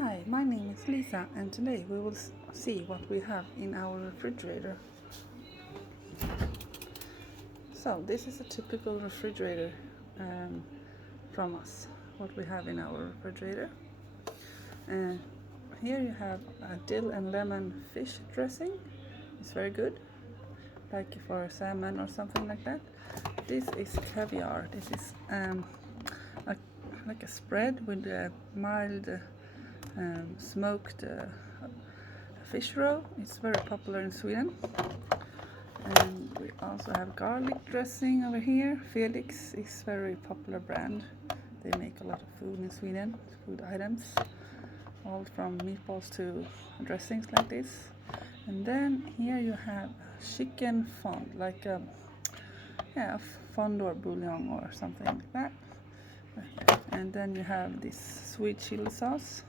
Hi, my name is Lisa, and today we will see what we have in our refrigerator. So this is a typical refrigerator from us, what we have in our refrigerator. Here you have a dill and lemon fish dressing. It's very good, like for salmon or something like that. This is caviar. This is like a spread with a mild smoked fish roe. It's very popular in Sweden. And we also have garlic dressing over here. Felix is very popular brand. They make a lot of food in Sweden, food items, all from meatballs to dressings like this. And then here you have chicken fond, like a fond or bouillon or something like that. And then you have this sweet chili sauce.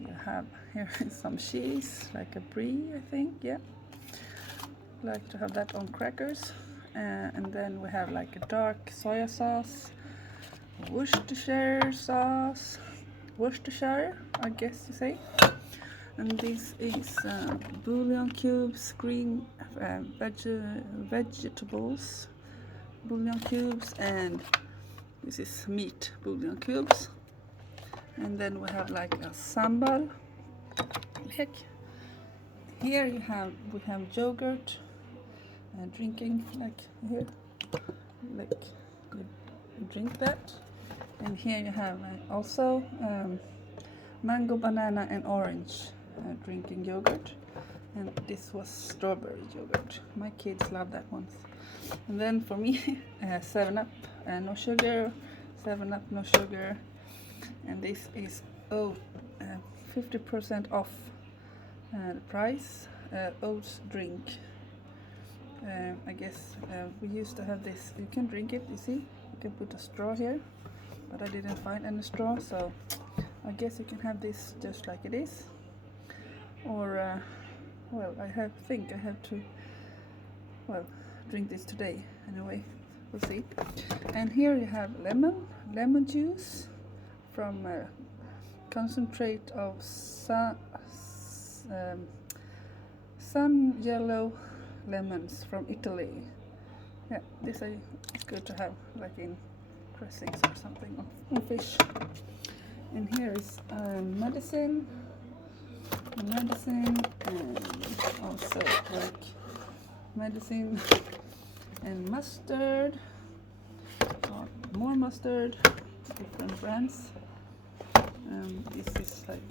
You have here some cheese, like a brie, I think, yeah. Like to have that on crackers. And then we have like a dark soya sauce, Worcestershire sauce, Worcestershire, I guess you say. And this is bouillon cubes, green vegetables, bouillon cubes, and this is meat bouillon cubes. And then we have like a sambal. Heck. Here we have yogurt, drinking like here, like you drink that. And here you have also mango, banana, and orange drinking yogurt. And this was strawberry yogurt. My kids love that one. And then for me, 7-Up, no sugar, 7-Up, no sugar. And this is 50% off the price, oats drink. I guess we used to have this. You can drink it, you see, you can put a straw here, but I didn't find any straw, so I guess you can have this just like it is. Or well, think I have to drink this today anyway. We'll see. And here you have lemon juice from concentrate of sun yellow lemons from Italy. Yeah, this is good to have like in dressings or something on fish. And here is medicine, and also like medicine and mustard, or more mustard, different brands. This is like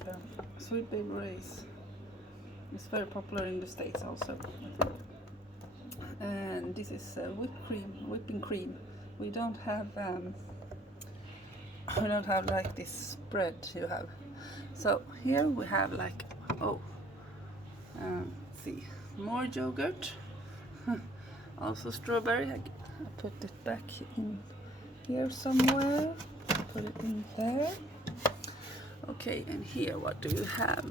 sweet baby rays. It's very popular in the States also, I think. And this is whipping cream. We don't have like this spread you have. So here we have like see, more yogurt, also strawberry. I put it back in here somewhere. Put it in there. Okay, and here what do you have?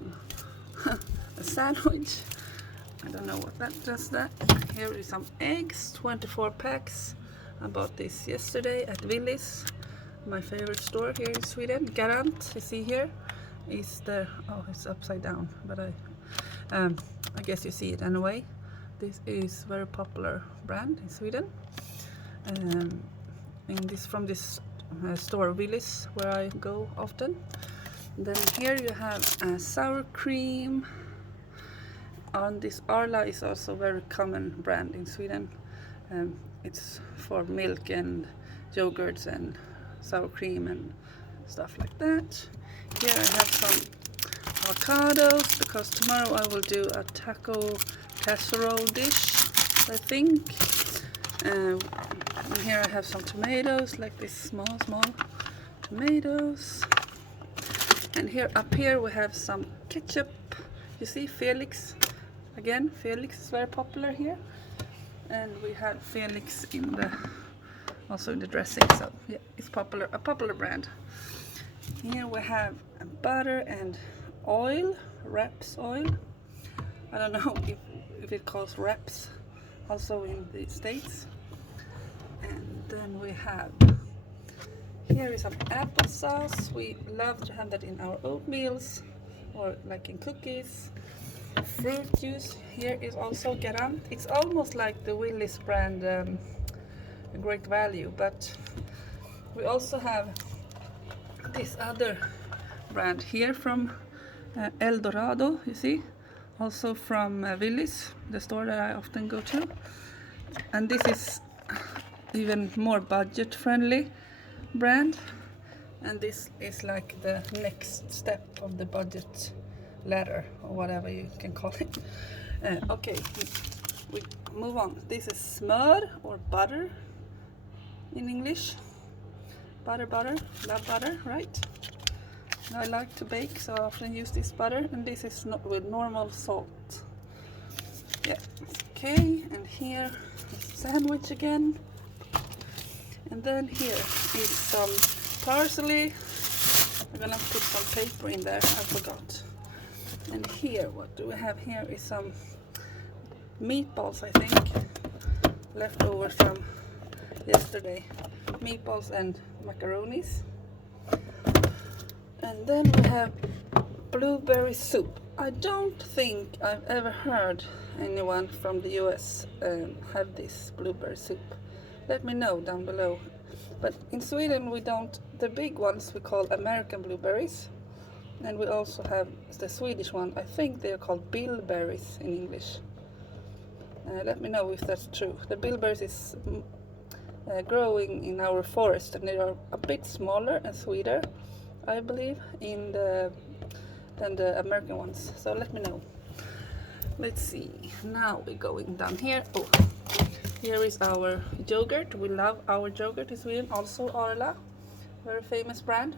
A sandwich. I don't know what that does that. Here is some eggs, 24 packs. I bought this yesterday at Willys, my favorite store here in Sweden. Garant, you see here, is the it's upside down, but I guess you see it anyway. This is very popular brand in Sweden. From this store Willys, where I go often. Then here you have sour cream. And this Arla is also a very common brand in Sweden. It's for milk and yogurts and sour cream and stuff like that. Here I have some avocados, because tomorrow I will do a taco casserole dish, I think. And here I have some tomatoes, like this small tomatoes. And here up here we have some ketchup. You see, Felix. Again, Felix is very popular here. And we have Felix also in the dressing. So yeah, it's a popular brand. Here we have butter and oil, Raps oil. I don't know if it calls Raps also in the States. And then we have Here is some applesauce. We love to have that in our oatmeals or like in cookies. Fruit juice. Here is also Garant. It's almost like the Willys brand, Great Value, but we also have this other brand here from El Dorado, you see, also from Willys, the store that I often go to. And this is even more budget friendly brand, and this is like the next step of the budget ladder, or whatever you can call it. Okay, we move on. This is smör or butter in English. Butter, love butter, right? I like to bake, so I often use this butter, and this is not with normal salt. Yeah, okay, and here is sandwich again. And then here is some parsley. I'm gonna put some paper in there, I forgot. And here, what do we have here is some meatballs, I think, left over from yesterday. Meatballs and macaronis. And then we have blueberry soup. I don't think I've ever heard anyone from the US have this blueberry soup. Let me know down below. But in Sweden we don't, the big ones we call American blueberries. And we also have the Swedish one. I think they are called bilberries in English. Let me know if that's true. The bilberries is growing in our forest, and they are a bit smaller and sweeter, I believe, than the American ones. So let me know. Let's see. Now we're going down here. Oh, here is our yogurt. We love our yogurt in Sweden. Also Arla, very famous brand.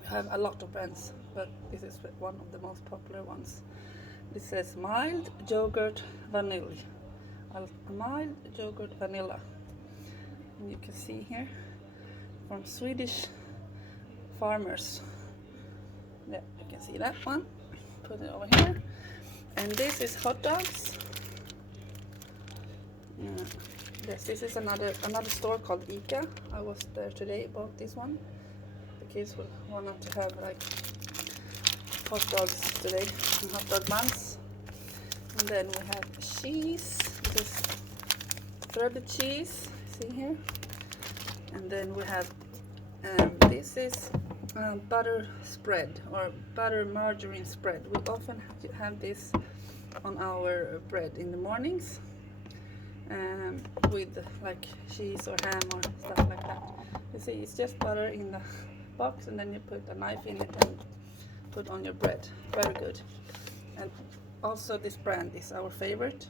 We have a lot of brands, but this is one of the most popular ones. It says mild yogurt vanilla. Mild yogurt vanilla. And you can see here from Swedish farmers. Yeah, you can see that one. Put it over here. And this is hot dogs. Yes, this is another store called ICA. I was there today, bought this one. The kids will want to have like hot dogs today, and hot dog buns. And then we have cheese. This is shredded cheese. See here. And then we have this is butter spread or butter margarine spread. We often have this on our bread in the mornings with like cheese or ham or stuff like that. You see, it's just butter in the box, and then you put a knife in it and put on your bread. Very good. And also this brand is our favorite.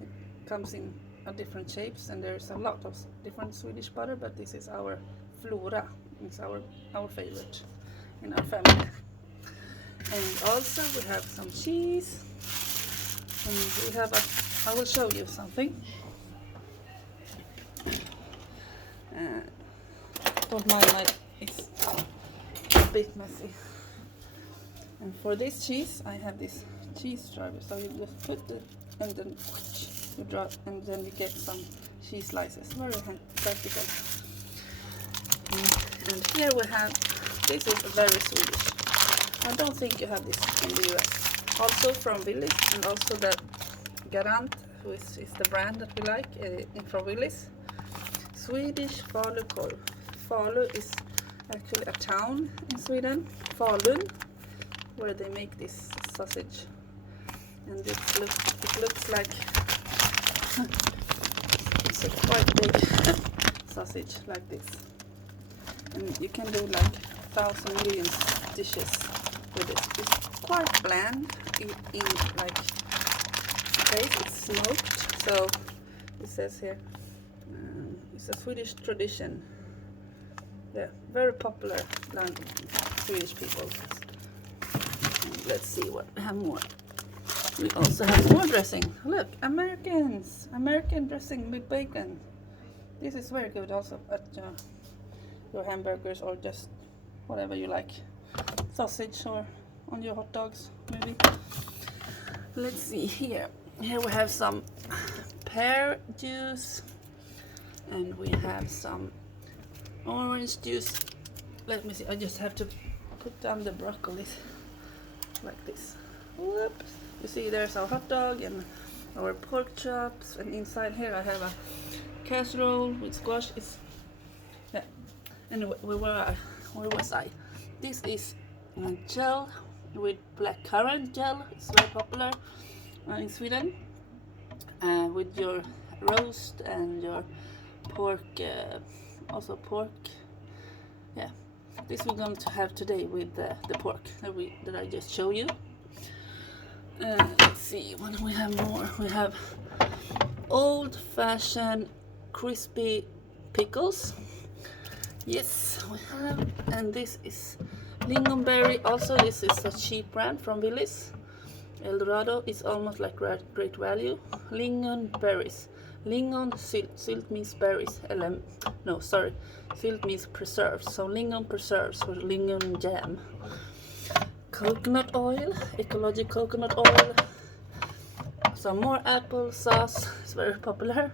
It comes in different shapes, and there's a lot of different Swedish butter, but this is our Flora. It's our favorite in our family. And also we have some cheese, and we have I will show you something. Don't mind it's a bit messy. And for this cheese I have this cheese driver, so you just put it and then you drop, and then you get some cheese slices. Very practical. And here we have, this is very Swedish. I don't think you have this in the US. Also from Willys, and also the Garant, who is the brand that we like from Willys. Swedish falukorv. Falu is actually a town in Sweden, Falun, where they make this sausage. And it looks like it's a quite big sausage like this. And you can do like 1,000 million dishes with it. It's quite bland in like taste. It's smoked, so it says here it's a Swedish tradition. Yeah, very popular among Swedish people. And let's see what we have more. We also have more dressing. Look, American dressing with bacon. This is very good also at your hamburgers, or just whatever you like. Sausage or on your hot dogs, maybe. Let's see here. Here we have some pear juice, and we have some orange juice. Let me see, I just have to put down the broccoli like this. Whoops. You see, there's our hot dog and our pork chops, and inside here I have a casserole with squash. Yeah. Anyway, where was I? This is gel with black currant gel. It's very popular in Sweden. With your roast and your pork, also pork. Yeah, this we're going to have today with the pork that I just showed you. Let's see, what do we have more? We have old-fashioned crispy pickles. Yes, we have, and this is lingonberry. Also, this is a cheap brand from Willys. Eldorado is almost like great value. Lingonberries. Lingon silt means berries. Silt means preserves. So lingon preserves or lingon jam. Coconut oil, ecological coconut oil. Some more apple sauce. It's very popular.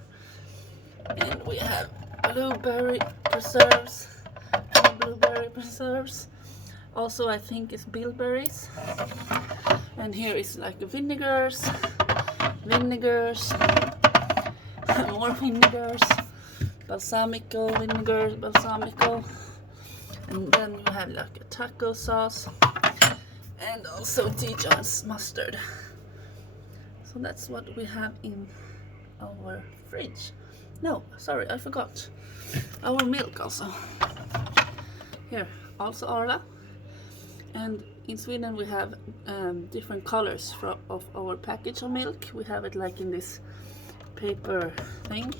And we have blueberry preserves. Also, I think it's bilberries. And here is like vinegars, more vinegars, balsamico vinegars, and then you have like a taco sauce, and also Dijon's mustard. So that's what we have in our fridge. No, sorry, I forgot. Our milk also. Here, also Arla. And in Sweden we have different colors of our package of milk. We have it like in this paper thing.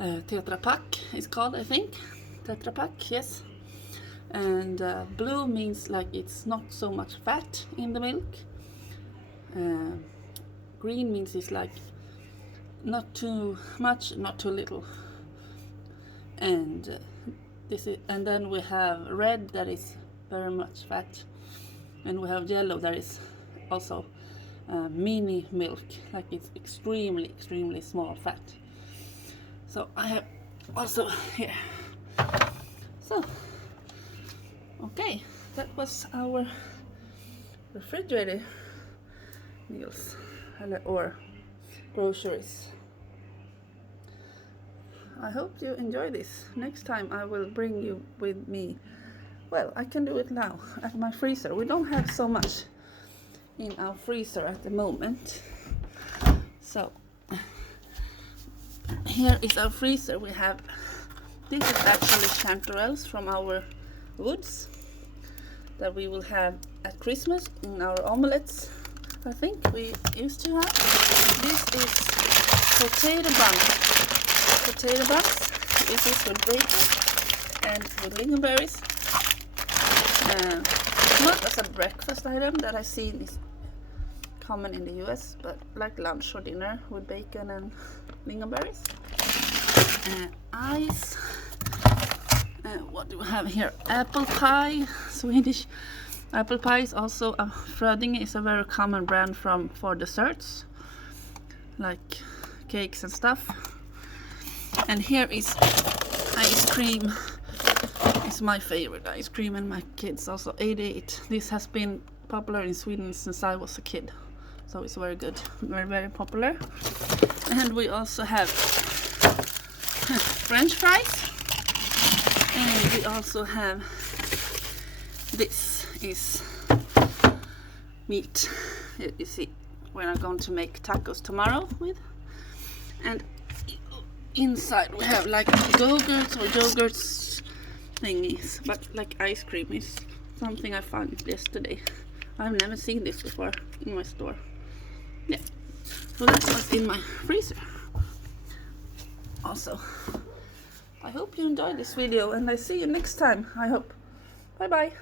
Tetra Pak is called, I think. Tetra Pak, yes. And blue means like it's not so much fat in the milk. Green means it's like not too much, not too little. And and then we have red that is very much fat, and we have yellow that is also mini milk, like it's extremely small fat. So I have also here. So okay, that was our refrigerator meals or groceries. I hope you enjoy this. Next time I will bring you with me. Well, I can do it now at my freezer. We don't have so much in our freezer at the moment. So here is our freezer. We have, this is actually chanterelles from our woods that we will have at Christmas in our omelets. I think we used to have. This is potato buns. This is with bacon and with lingonberries. Not as a breakfast item that I've seen is common in the US, but like lunch or dinner with bacon and lingonberries. Ice. What do we have here? Apple pie, Swedish. Apple pie is also Frödinge is a very common brand for desserts, like cakes and stuff. And here is ice cream. It's my favorite ice cream, and my kids also ate it. This has been popular in Sweden since I was a kid, so it's very good, very popular. And we also have French fries, and we also have this is meat. You see, we're going to make tacos tomorrow with, and inside we have like yogurts or yogurts thingies, but like ice cream is something I found yesterday. I've never seen this before in my store. Yeah, so that's what's in my freezer. Also, I hope you enjoyed this video, and I see you next time, I hope. Bye bye.